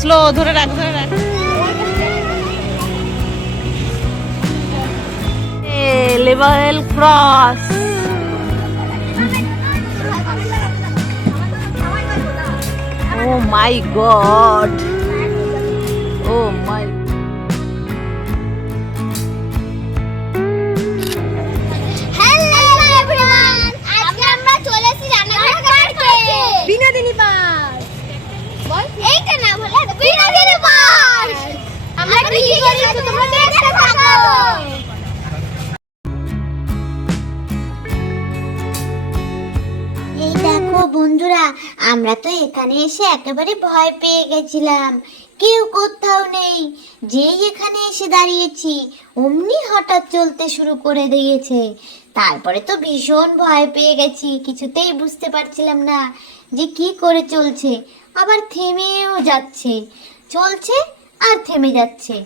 Slow, ধরে রাখ ধরে রাখ। Level cross. Oh my god, oh my. Binodini park বল, এইটা না বলে বিনোদিনী পার্ক। আমরা কি করি তোমরা দেখতে থাকো। এই দেখো বন্ধুরা, আমরা তো এখানে এসে একেবারে ভয় পেয়ে গেছিলাম। কেউ কোথাও নেই, যেই এখানে এসে দাঁড়িয়েছি অমনি হঠাৎ চলতে শুরু করে দিয়েছে। তারপরে তো ভীষণ ভয় পেয়ে গেছি, কিছুতেই বুঝতে পারছিলাম না যে কি করে চলছে, আবার থেমেও যাচ্ছে, চলছে আর থেমে যাচ্ছে।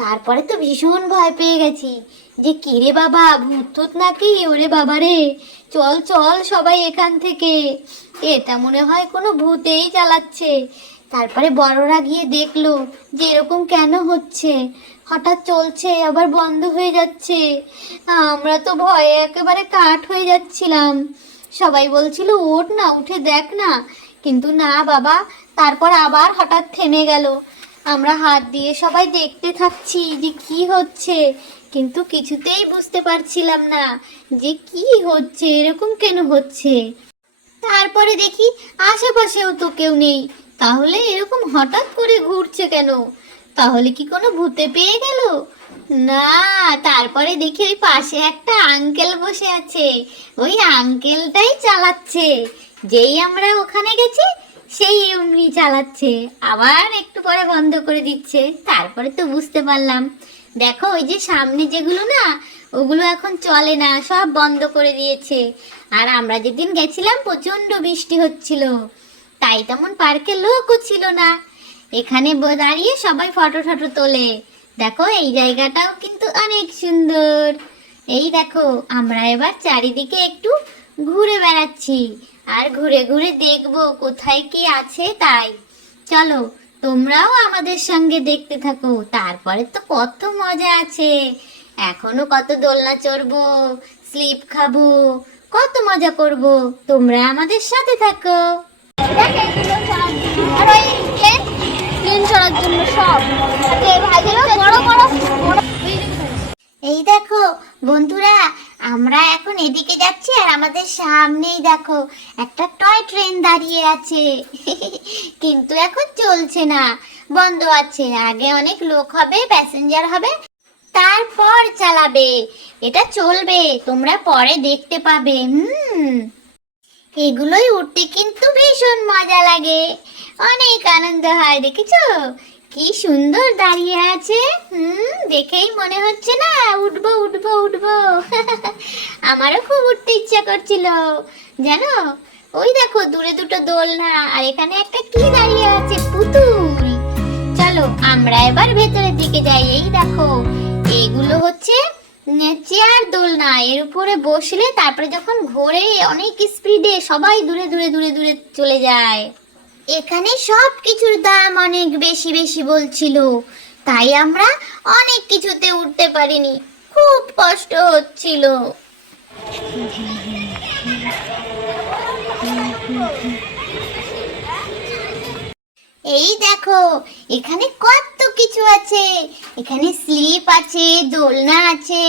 তারপরে তো ভীষণ ভয় পেয়ে গেছি যে কিরে বাবা, ভূত টুত নাকি, ওরে বাবা রে, চল চল সবাই এখান থেকে, এটা মনে হয় কোনো ভূতেই চালাচ্ছে। তারপরে বড়রা গিয়ে দেখলো যে এরকম কেন হচ্ছে, হঠাৎ চলছে আবার বন্ধ হয়ে যাচ্ছে। আমরা তো ভয়ে একেবারে কাঠ হয়ে যাচ্ছিলাম। সবাই বলছিল ওঠ না, উঠে দেখ না, কিন্তু না বাবা, তারপর আবার হঠাৎ থেমে গেল। আমরা হাত দিয়ে সবাই দেখতে থাকছি যে কি হচ্ছে, কিন্তু কিছুতেই বুঝতে পারছিলাম না যে কি হচ্ছে, এরকম কেন হচ্ছে। তারপরে দেখি আশেপাশেও তো কেউ নেই, তাহলে এরকম হঠাৎ করে ঘুরছে কেন? তাহলে কি কোনো ভূতে পেয়ে গেল? না, তারপরে দেখি ওই পাশে একটা আঙ্কেল বসে আছে, ওই আঙ্কেলটাই চালাচ্ছে। যেই আমরা ওখানে গেছি সেই এমনি চালাচ্ছে, আবার একটু পরে বন্ধ করে দিচ্ছে। তারপরে তো বুঝতে পারলাম, দেখো ওই যে সামনে যেগুলো না, ওগুলো এখন চলে না, সব বন্ধ করে দিয়েছে। আর আমরা যেদিন গেছিলাম প্রচন্ড বৃষ্টি হচ্ছিল, তাই তেমন পার্কে লোকও ছিল না। এখানে দাঁড়িয়ে সবাই ফটো টটো তোলে। দেখো এই জায়গাটাও কিন্তু অনেক সুন্দর। এই দেখো, আমরা এবার চারিদিকে একটু ঘুরে বেড়াচ্ছি, আর ঘুরে ঘুরে দেখবো কোথায় কি আছে। তাই চলো তোমরাও আমাদের সঙ্গে দেখতে থাকো, তারপরে তো কত মজা আছে। এখনো কত দোলনা চড়বো, স্লিপ খাবো, কত মজা করব। তোমরা আমাদের সাথে থাকো। এই দেখো বন্ধুরা, আমরা এখন এদিকে যাচ্ছি, আর আমাদের সামনেই দেখো একটা টয় ট্রেন দাঁড়িয়ে আছে। কিন্তু এখন চলছে না, বন্ধ আছে। আগে অনেক লোক হবে, প্যাসেঞ্জার হবে, তারপর চালাবে। এটা চলবে, তোমরা পরে দেখতে পাবে। এগুলোই উঠতে কিন্তু ভীষণ মজা লাগে, অনেক আনন্দ হয়। দেখেছো কি সুন্দর দাঁড়িয়ে আছে, দেখেই মনে হচ্ছে না উঠবো উঠবো উঠবো। আমারও খুব উঠতে ইচ্ছা করছিল জানো। ওই দেখো দূরে দুটো দোলনা, আর এখানে একটা কি দাঁড়িয়ে আছে, পুতুল। চলো আমরা এবার ভেতরের দিকে যাই। এই দেখো এগুলো হচ্ছে চেয়ার দোলনা, এর উপরে বসলে তারপরে যখন ঘোরে অনেক স্পিডে সবাই দূরে দূরে দূরে দূরে চলে যায়। এখানে সব কিছুর দাম অনেক বেশি বেশি বলছিল, তাই আমরা অনেক কিছুতে উঠতে পারিনি, খুব কষ্ট হচ্ছিল। এই দেখো এখানে কত কিছু আছে, এখানে স্লিপ আছে, দোলনা আছে,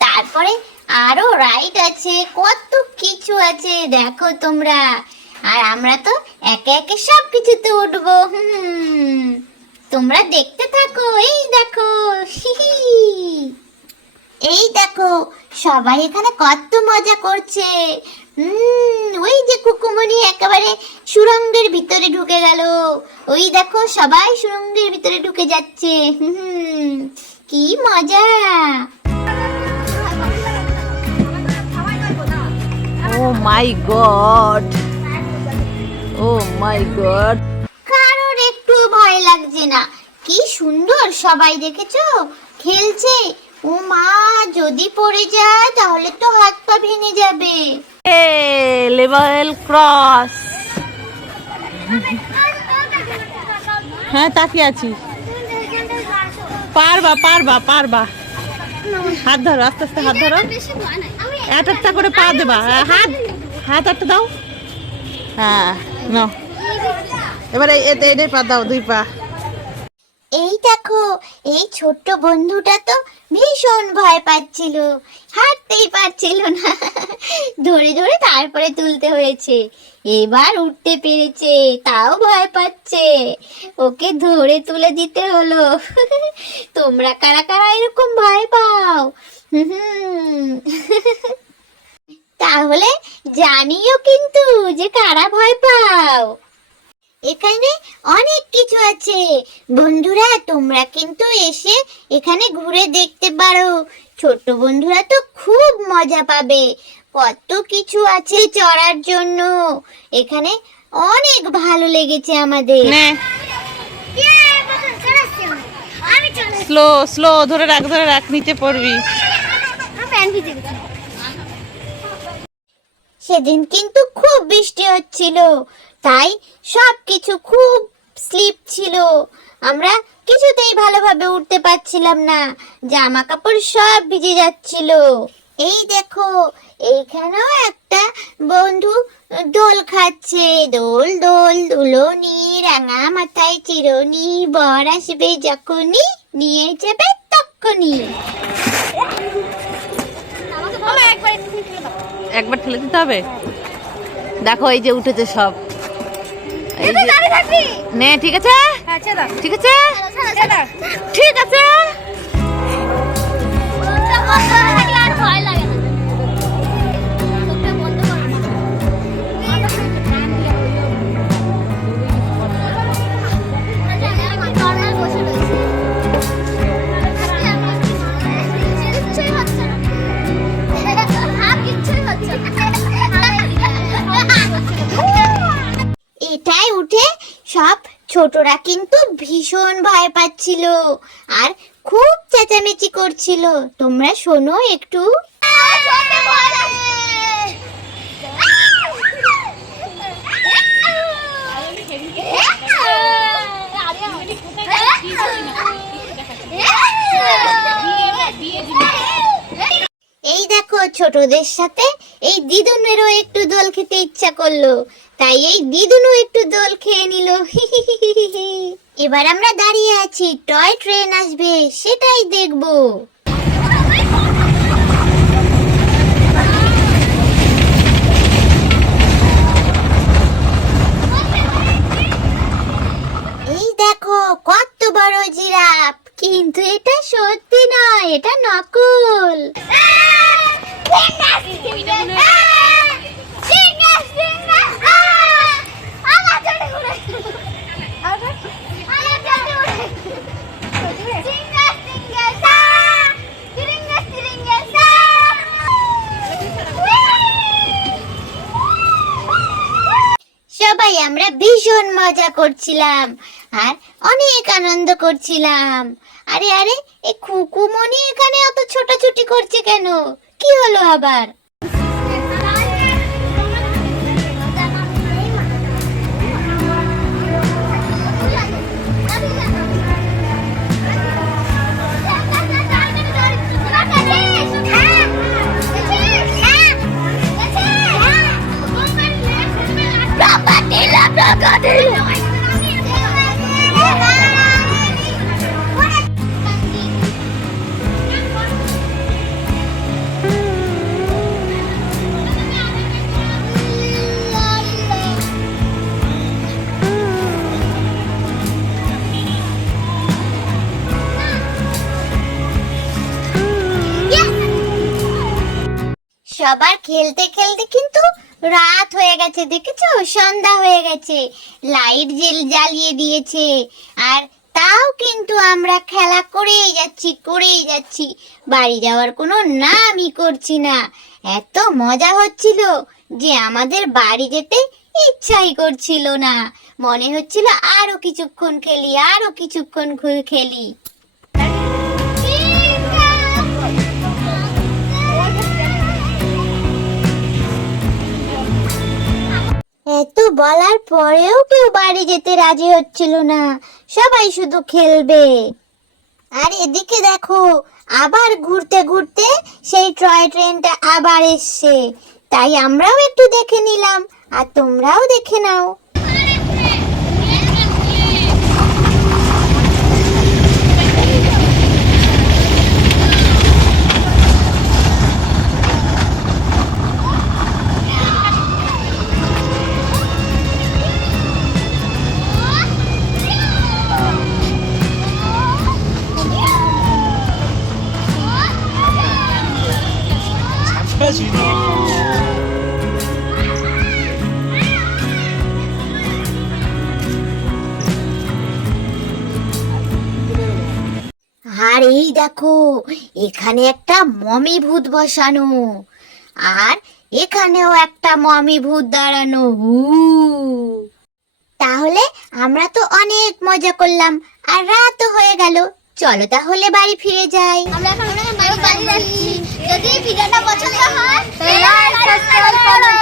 তারপরে আরো রাইড আছে, কত কিছু আছে দেখো তোমরা। আর আমরা তো একে একে সব কিছুতে উঠবো। তোমরা দেখতে থাকো। এই দেখো, এই দেখো সবাই এখানে কত মজা করছে। ওই যে কুকুমনি একেবারে সুড়ঙ্গের ভিতরে ঢুকে গেল। ওই দেখো সবাই সুড়ঙ্গের ভিতরে ঢুকে যাচ্ছে। কি মজা। ও my god, oh my god. কারোর একটু ভয় লাগছে না, কি সুন্দর সবাই দেখেছো খেলছে। ও মা, যদি পড়ে যায় তাহলে তো হাত পা ভেঙে যাবে। Level cross. হ্যাঁ তাকিয়ে আছি। পারবা পারবা পারবা। হাত ধরো, আস্তে আস্তে হাত ধরো। একটা করে পা দেবা। হাত হাত একটা দাও। হ্যাঁ নাও, এবারে এটাই পা দাও, 2 পা। এই দেখো, এই ছোট্ট বন্ধুটা তো ভীষণ ভয় পাচ্ছিল, হাঁটতেই পারছিল না। ধরে ধরে তারপরে তুলতে হয়েছে। এবার উঠতে পেরেছে, তাও ভয় পাচ্ছে। ওকে ধরে তুলে দিতে হলো। তোমরা কারা কারা এরকম ভয় পাও? তাহলে জানিও কিন্তু যে কারা ভয় পাও। এখানে অনেক কিছু আছে বন্ধুরা, তোমরা কিন্তু এসে এখানে ঘুরে দেখতে পারো। ছোট বন্ধুরা তো খুব মজা পাবে। কত কিছু আছে চড়ার জন্য, এখানে অনেক ভালো লেগেছে আমাদের। স্লো স্লো, ধরে রাখ ধরে রাখ, নিচে পড়বি। সেদিন কিন্তু খুব বৃষ্টি হচ্ছিল, তাই সবকিছু খুব স্লিপ ছিল। আমরা কিছুতেই ভালোভাবে উঠতে পারছিলাম না, জামা কাপড় সব ভিজে যাচ্ছিল। এই দেখো, এইখানেও একটা বন্ধু দোল খাচ্ছে। দোল দোল দুলনি, রাঙা মাথায় চিরুনি, বর আসবে যখনই, নিয়ে যাবে তখনই। একবার ঠেলে দিতে হবে। দেখো এই যে উঠেছে সব। নে ঠিক আছে, ঠিক আছে, ঠিক আছে। এটাই উঠে সব ছোটরা কিন্তু ভীষণ ভয় পাচ্ছিল আর খুব চেঁচামেচি করছিল। তোমরা শোনো একটু। এই দেখো, ছোটদের সাথে এই দিদুনেরও একটু দোল খেতে ইচ্ছা করলো, তাই এই দিদুনও একটু দোল খেয়ে নিল। এবার আমরা দাঁড়িয়ে আছি, টয় ট্রেন আসবে সেটাই দেখবো। এই দেখো কত বড় জিরাফ, কিন্তু এটা সত্যি নয়, এটা নকল। সবাই আমরা ভীষণ মজা করছিলাম আর অনেক আনন্দ করছিলাম। আরে আরে, এই খুকুমনি এখানে অত ছোটাছুটি করছে কেন? কি হলো আবার? সবার খেলতে খেলতে কিন্তু রাত হয়ে গেছে, দেখেছো? সন্ধ্যা হয়ে গেছে, লাইট জ্বালিয়ে দিয়েছে, আর তাও কিন্তু আমরা খেলা করেই যাচ্ছি, বাড়ি যাওয়ার কোনো নামই করছি না। এত মজা হচ্ছিল যে আমাদের বাড়ি যেতে ইচ্ছাই করছিল না, মনে হচ্ছিল আরো কিছুক্ষণ খেলি। এত বলার পরেও কেউ বাড়ি যেতে রাজি হচ্ছিল না, সবাই শুধু খেলবে। আর এদিকে দেখো, আবার ঘুরতে ঘুরতে সেই টয় ট্রেনটা আবার এসছে, তাই আমরাও একটু দেখে নিলাম, আর তোমরাও দেখে নাও। আর এই দেখো, এখানে একটা মমি ভূত বসানো, আর এখানেও একটা মমি ভূত দাঁড়ানো। তাহলে আমরা তো অনেক মজা করলাম, আর রাতও হয়ে গেল। চলো তাহলে বাড়ি ফিরে যাই। আমরা এখন বাড়ি যাচ্ছি। যদি ভিডিওটা পছন্দ হয় তাহলে সাবস্ক্রাইব করো।